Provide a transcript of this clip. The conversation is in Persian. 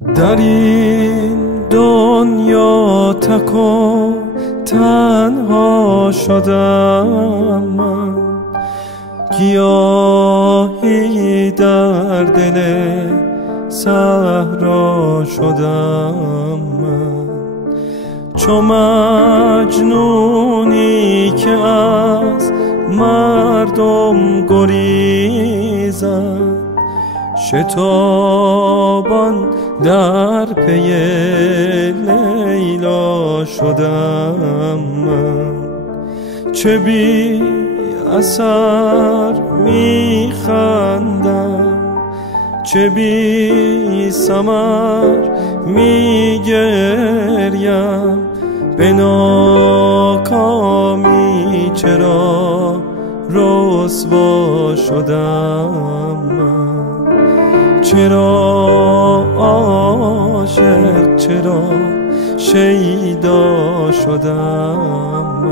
در این دنیا تک و تنها شدم من، گیاهی در دل صحرا شدم من، چو مجنونی که از مردم گریزد، شتابان در پی لیلا شدم من. چه بی اثر می خندم، چه بی ثمر می گریم، به ناکامی چرا رسوا شدم من. چرا عاشق، چرا شیدا شدم من.